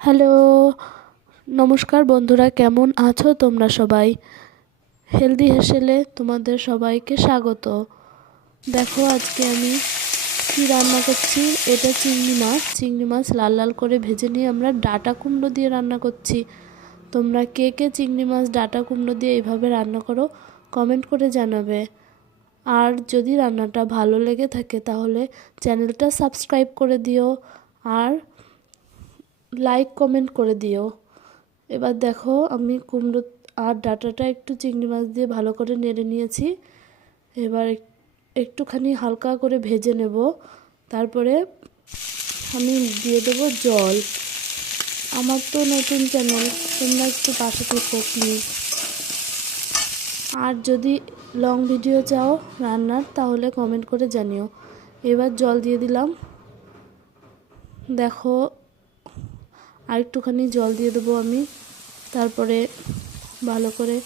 Hello, নমস্কার বন্ধুরা, কেমন আছো তোমরা সবাই? হেলদি হেসেলে তোমাদের সবাইকে স্বাগত। দেখো আজকে আমি কি রান্না করছি। এটা চিংড়ি মাছ লাল লাল করে ভেজে নিয়ে আমরা ডাঁটা কুমড়ো দিয়ে রান্না করছি। তোমরা কে কে চিংড়ি মাছ ডাঁটা কুমড়ো দিয়ে এইভাবে রান্না করো কমেন্ট করে জানাবে। আর যদি রান্নাটা ভালো লেগে থাকে তাহলে চ্যানেলটা সাবস্ক্রাইব করে দিও আর লাইক কমেন্ট করে দিও। এবার দেখো আমি কুমড়ো আর ডাঁটাটা একটু চিংড়ি মাছ দিয়ে ভালো করে নেড়ে নিয়েছি। এবার একটুখানি হালকা করে ভেজে নেব। তারপরে আমি দিয়ে দেবো জল। আমার তো নতুন চ্যানেল, তোমরা একটু পাশে থেকো প্লিজ। আর যদি লং ভিডিও চাও রান্নার তাহলে কমেন্ট করে জানিও। এবার জল দিয়ে দিলাম। দেখো আর একটুখানি জল দিয়ে দেবো আমি। তারপরে ভালো করে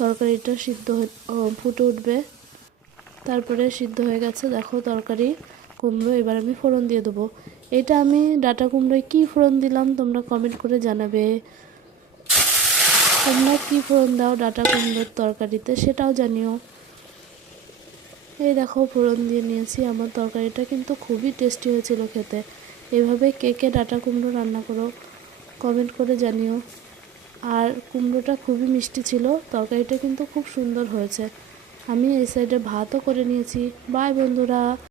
তরকারিটা ফুটে উঠবে। তারপরে সিদ্ধ হয়ে গেছে দেখো তরকারি কুমড়ো। এবার আমি ফোড়ন দিয়ে দেবো। এটা আমি ডাঁটা কুমড়োয় কী ফোড়ন দিলাম তোমরা কমেন্ট করে জানাবে। তোমরা কী ফোড়ন দাও ডাঁটা কুমড়োর তরকারিতে সেটাও জানিও। এই দেখো ফোড়ন দিয়ে নিয়েছি। আমার তরকারিটা কিন্তু খুবই টেস্টি হয়েছিল খেতে। এভাবে কে কে ডাঁটা কুমড়ো রান্না করো কমেন্ট করে জানিও। আর কুমড়োটা খুবই মিষ্টি ছিল, তরকারিটা কিন্তু খুব সুন্দর হয়েছে। আমি এই সাইডে ভাতও করে নিয়েছি। বাই বন্ধুরা।